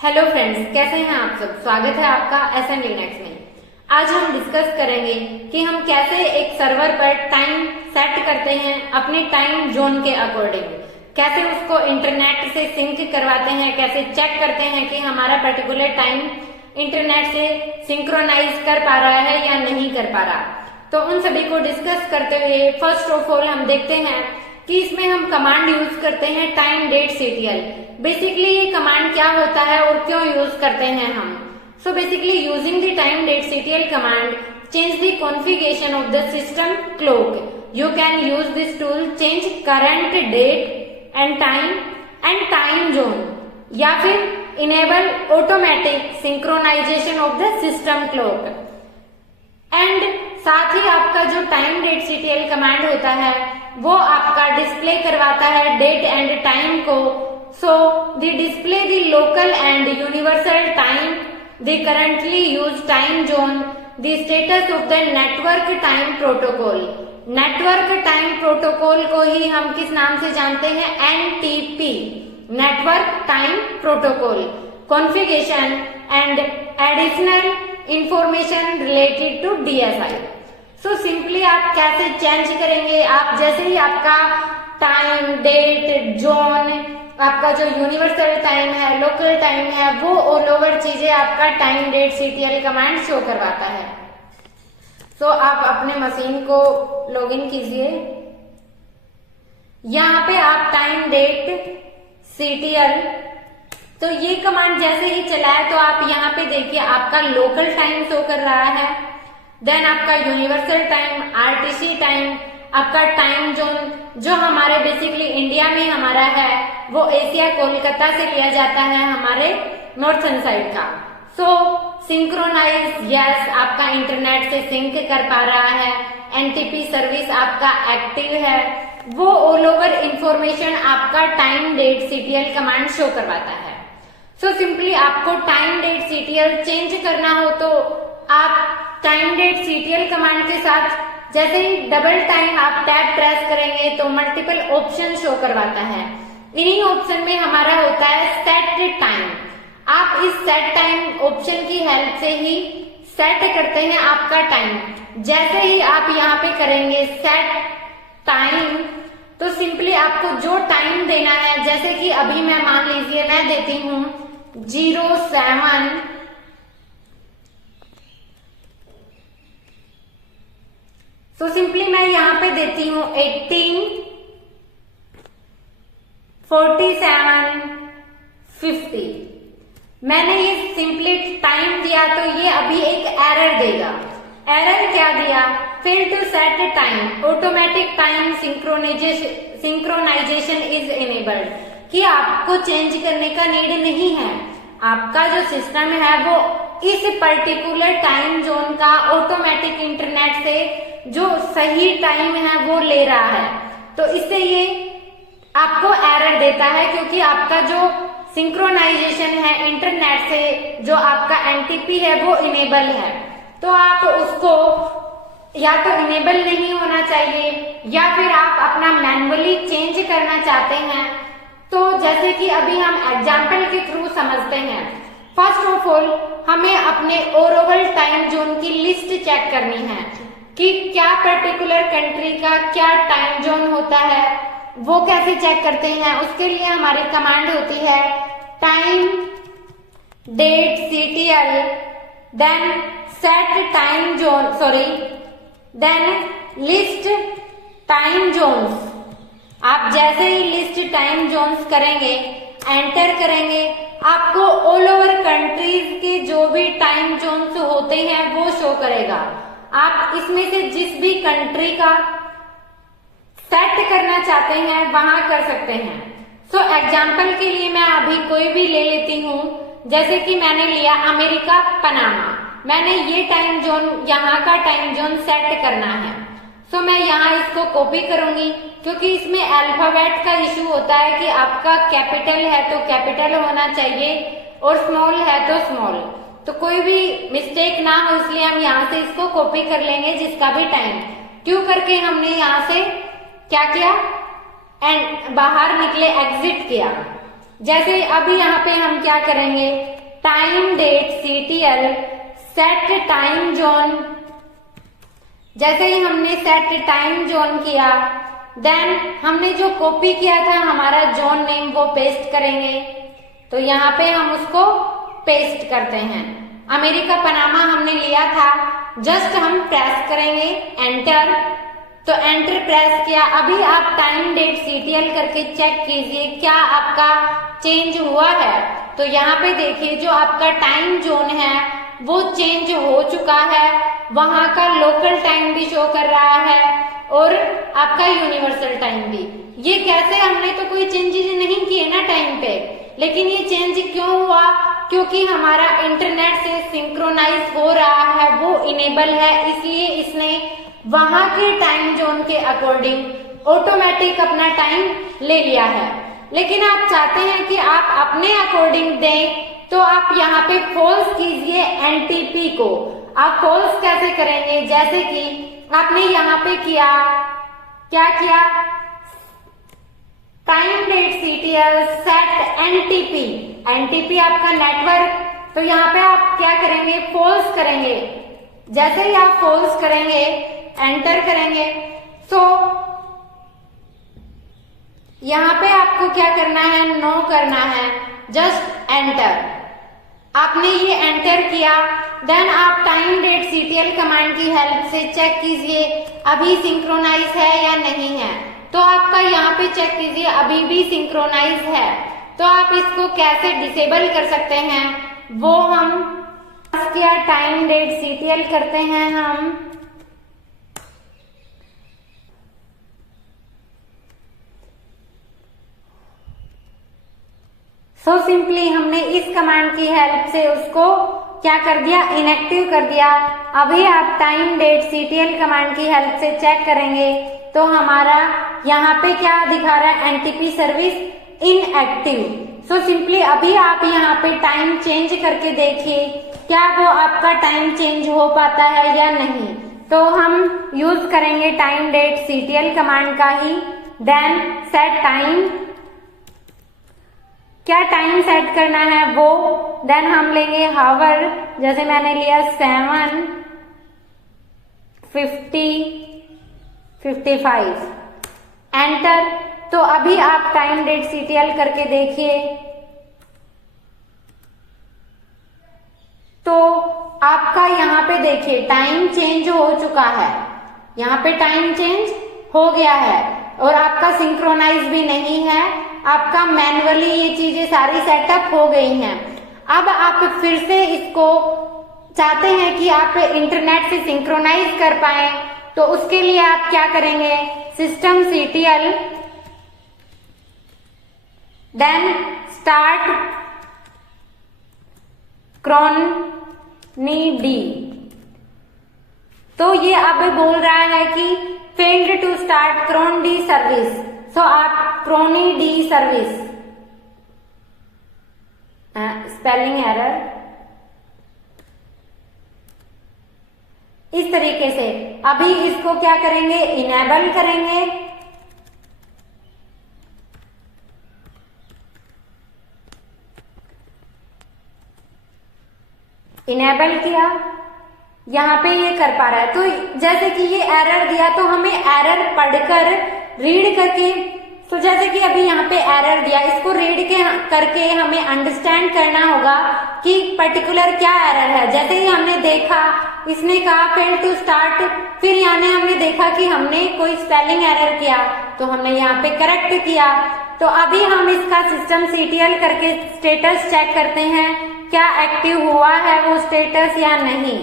Hello friends, कैसे हैं आप सब। स्वागत है आपका एसएन लिनक्स में। आज हम डिस्कस करेंगे कि हम कैसे एक सर्वर पर टाइम सेट करते हैं अपने टाइम जोन के अकॉर्डिंग, कैसे उसको इंटरनेट से सिंक करवाते हैं, कैसे चेक करते हैं कि हमारा पर्टिकुलर टाइम इंटरनेट से सिंक्रोनाइज कर पा रहा है या नहीं कर पा रहा। तो उन सभी को डिस्कस करते हुए फर्स्ट ऑफ ऑल हम देखते हैं कि इसमें हम कमांड यूज करते हैं टाइम डेट सीटीएल। बेसिकली ये कमांड क्या होता है और क्यों यूज करते हैं हम। So basically using the time date CTL command change the configuration of the system clock. You can use this tool change current date and time zone, या फिर enable automatic synchronization of the system clock. And साथ ही आपका जो time date CTL command होता है वो आपका डिस्प्ले करवाता है डेट एंड टाइम को। So the display the local and universal time, the currently use time zone, the status of the network time protocol. Network time protocol को ही हम किस नाम से जानते हैं, NTP, network time protocol. Configuration and additional information related to DSI. So simply आप कैसे चेंज करेंगे, आप जैसे ही आपका टाइम डेट जोन, आपका जो यूनिवर्सल टाइम है, लोकल टाइम है, वो ऑल ओवर चीजें आपका time date CTL command show करवाता है। सो आप अपने मशीन को लॉगिन कीजिए। यहाँ पे आप टाइम डेट सीटीएल, तो ये कमांड जैसे ही चलाए तो आप यहाँ पे देखिए आपका लोकल टाइम शो कर रहा है, देन आपका यूनिवर्सल टाइम, आरटीसी टाइम, आपका टाइम जोन जो हमारे बेसिकली इंडिया में हमारा है वो एशिया कोलकाता से लिया जाता है, हमारे नॉर्थन साइड का। सो सिंक्रोनाइज, यस, आपका इंटरनेट से सिंक कर पा रहा है, एनटीपी सर्विस आपका एक्टिव है, वो ऑल ओवर इंफॉर्मेशन आपका time date CTL command show करवाता है। सो सिंपली आपको टाइम डेट सीटीएल चेंज करना हो तो आप टाइम डेट सीटीएल कमांड के साथ जैसे ही डबल टाइम आप टैब प्रेस करेंगे तो मल्टीपल ऑप्शन शो करवाता है। इन्हीं ऑप्शन में हमारा होता है सेट टाइम। आप इस सेट टाइम ऑप्शन की हेल्प से ही सेट करते हैं आपका टाइम। जैसे ही आप यहाँ पे करेंगे सेट टाइम, तो सिंपली आपको जो टाइम देना है, जैसे कि अभी मैं मान लीजिए मैं देती हूँ 07, तो सिंपली मैं यहाँ पे देती हूँ 18:47:50। मैंने ये सिंपली टाइम दिया तो ये अभी एक एरर देगा। एरर क्या दिया, fail to set time, automatic time synchronization is enabled, कि आपको चेंज करने का नीड नहीं है। आपका जो सिस्टम है वो इस पर्टिकुलर टाइम जोन का ऑटोमेटिक इंटरनेट से जो सही टाइम है वो ले रहा है। तो इससे ये आपको एरर देता है क्योंकि आपका जो सिंक्रोनाइजेशन है इंटरनेट से, जो आपका एनटीपी है वो इनेबल है। तो आप उसको या तो इनेबल नहीं होना चाहिए या फिर आप अपना मैन्युअली चेंज करना चाहते हैं। तो जैसे कि अभी हम एग्जाम्पल के थ्रू समझते हैं। फर्स्ट ऑफ ऑल हमें अपने ओवरऑल टाइम जोन की लिस्ट चेक करनी है कि क्या पर्टिकुलर कंट्री का क्या टाइम जोन होता है, वो कैसे चेक करते हैं। उसके लिए हमारी कमांड होती है time date CTL, then set time zone, then list time zones. आप जैसे ही लिस्ट टाइम जोन्स करेंगे, एंटर करेंगे, आपको ऑल ओवर कंट्रीज के जो भी टाइम जोन्स होते हैं वो शो करेगा। आप इसमें से जिस भी कंट्री का सेट करना चाहते हैं वहां कर सकते हैं। सो एग्जाम्पल के लिए मैं अभी कोई भी ले लेती हूँ, जैसे कि मैंने लिया अमेरिका पनामा। मैंने ये टाइम जोन, यहाँ का टाइम जोन सेट करना है। सो मैं यहाँ इसको कॉपी करूंगी क्योंकि इसमें अल्फाबेट का इशू होता है कि आपका कैपिटल है तो कैपिटल होना चाहिए और स्मॉल है तो स्मॉल, तो कोई भी मिस्टेक ना हो, इसलिए हम यहाँ से इसको कॉपी कर लेंगे जिसका भी टाइम। क्यों करके हमने यहाँ से क्या किया, एंड बाहर निकले, एग्जिट किया। जैसे अभी यहाँ पे हम क्या करेंगे, time date CTL set time zone. जैसे ही हमने सेट टाइम जोन किया, देन हमने जो कॉपी किया था हमारा जोन नेम वो पेस्ट करेंगे। तो यहाँ पे हम उसको पेस्ट करते हैं। अमेरिका पनामा हमने लिया था, जस्ट हम प्रेस करेंगे एंटर। तो एंटर प्रेस किया। अभी आप टाइम डेट CTL करके चेक कीजिए क्या आपका चेंज हुआ है। तो यहाँ पे देखिए जो आपका टाइम जोन है वो चेंज हो चुका है, वहां का लोकल टाइम भी शो कर रहा है और आपका यूनिवर्सल टाइम भी। ये कैसे, हमने तो कोई चेंजेस नहीं किए ना टाइम पे, लेकिन ये चेंज क्यों हुआ, क्योंकि हमारा इंटरनेट से सिंक्रोनाइज हो रहा है, वो इनेबल है, इसलिए इसने वहां के टाइम जोन के अकॉर्डिंग ऑटोमेटिक अपना टाइम ले लिया है। लेकिन आप चाहते हैं कि आप अपने अकॉर्डिंग दें, तो आप यहाँ पे फॉल्स कीजिए NTP को। आप फॉल्स कैसे करेंगे, जैसे कि आपने यहाँ पे किया, क्या किया, time date CTL set NTP। NTP आपका नेटवर्क। तो यहाँ पे आप क्या करेंगे, फॉल्स करेंगे। जैसे ही आप फॉल्स करेंगे, एंटर करेंगे, तो यहाँ पे आपको क्या करना है, नो करना है, जस्ट एंटर। आपने ये एंटर किया, देन आप टाइम डेट CTL कमांड की हेल्प से चेक कीजिए अभी सिंक्रोनाइज है या नहीं है। तो आपका यहाँ पे चेक कीजिए अभी भी सिंक्रोनाइज है। तो आप इसको कैसे डिसेबल कर सकते हैं, वो हम किया, टाइम डेट CTL करते हैं हम। सो सिंपली हमने इस कमांड की हेल्प से उसको क्या कर दिया, इनएक्टिव कर दिया। अभी आप टाइम डेट CTL कमांड की हेल्प से चेक करेंगे तो हमारा यहाँ पे क्या दिखा रहा है, NTP service inactive. So simply अभी आप यहाँ पे टाइम चेंज करके देखिए क्या वो आपका टाइम चेंज हो पाता है या नहीं। तो हम यूज करेंगे टाइम डेट CTL कमांड का ही, देन सेट टाइम। क्या टाइम सेट करना है वो, देन हम लेंगे हावर, जैसे मैंने लिया 7:50:55, एंटर। तो अभी आप टाइम डेट CTL करके देखिए तो आपका यहाँ पे देखिए टाइम चेंज हो चुका है, यहाँ पे टाइम चेंज हो गया है और आपका सिंक्रोनाइज भी नहीं है, आपका मैन्युअली ये चीजें सारी सेटअप हो गई हैं। अब आप फिर से इसको चाहते हैं कि आप इंटरनेट से सिंक्रोनाइज कर पाए, तो उसके लिए आप क्या करेंगे, system CTL, then start crony D। तो ये अब बोल रहा है कि failed to start cron D service. So आप crony D service, spelling error, इस तरीके से अभी इसको क्या करेंगे, इनेबल करेंगे। इनेबल किया, यहाँ पे ये कर पा रहा है। तो जैसे कि ये एरर दिया तो हमें एरर पढ़कर रीड करके, तो जैसे कि अभी यहाँ पे एरर दिया, इसको रीड करके हमें अंडरस्टैंड करना होगा कि पर्टिकुलर क्या एरर है। जैसे ही हमने देखा, इसने कहा फेल टू स्टार्ट, फिर यानी हमने देखा कि हमने कोई स्पेलिंग एरर किया तो हमने यहाँ पे करेक्ट किया। तो अभी हम इसका सिस्टम CTL करके स्टेटस चेक करते हैं क्या एक्टिव हुआ है वो स्टेटस या नहीं,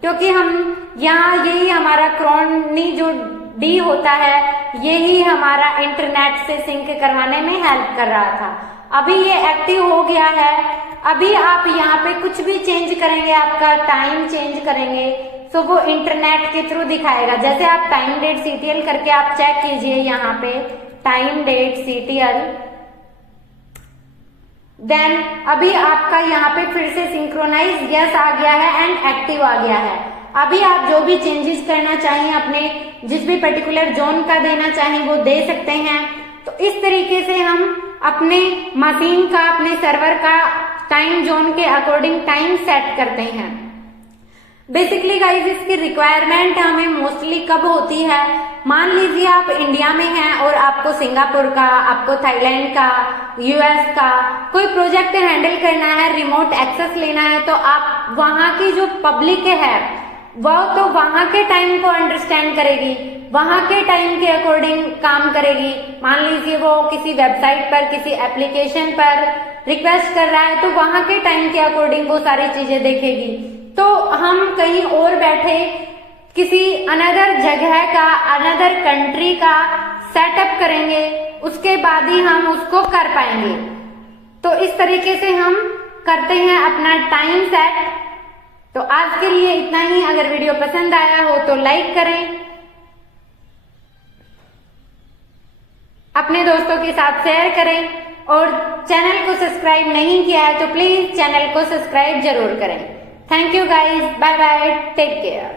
क्योंकि हम यहाँ यही हमारा क्रॉनी जो D होता है यही हमारा इंटरनेट से सिंक करवाने में हेल्प कर रहा था। अभी ये एक्टिव हो गया है। अभी आप यहाँ पे कुछ भी चेंज करेंगे, आपका टाइम चेंज करेंगे तो वो इंटरनेट के थ्रू दिखाएगा। जैसे आप टाइम डेट CTL करके आप चेक कीजिए, यहाँ पे टाइम डेट CTL, देन अभी आपका यहाँ पे फिर से सिंक्रोनाइज यस आ गया है एंड एक्टिव आ गया है। अभी आप जो भी चेंजेस करना चाहें, अपने जिस भी पर्टिकुलर जोन का देना चाहें वो दे सकते हैं। तो इस तरीके से हम अपने मशीन का, अपने सर्वर का टाइम जोन के अकॉर्डिंग टाइम सेट करते हैं। बेसिकली गाइस इसकी रिक्वायरमेंट हमें मोस्टली कब होती है, मान लीजिए आप इंडिया में हैं और आपको सिंगापुर का, आपको थाईलैंड का, यूएस का कोई प्रोजेक्ट हैंडल करना है, रिमोट एक्सेस लेना है, तो आप वहां की जो पब्लिक है वो तो वहां के टाइम को अंडरस्टैंड करेगी, वहां के टाइम के अकॉर्डिंग काम करेगी। मान लीजिए वो किसी वेबसाइट पर, किसी एप्लीकेशन पर रिक्वेस्ट कर रहा है तो वहां के टाइम के अकॉर्डिंग वो सारी चीजें देखेगी। तो हम कहीं और बैठे किसी अनदर जगह का, अनदर कंट्री का सेटअप करेंगे, उसके बाद ही हम उसको कर पाएंगे। तो इस तरीके से हम करते हैं अपना टाइम सेट। तो आज के लिए इतना ही। अगर वीडियो पसंद आया हो तो लाइक करें, अपने दोस्तों के साथ शेयर करें और चैनल को सब्सक्राइब नहीं किया है तो प्लीज चैनल को सब्सक्राइब जरूर करें। Thank you guys, bye bye, take care.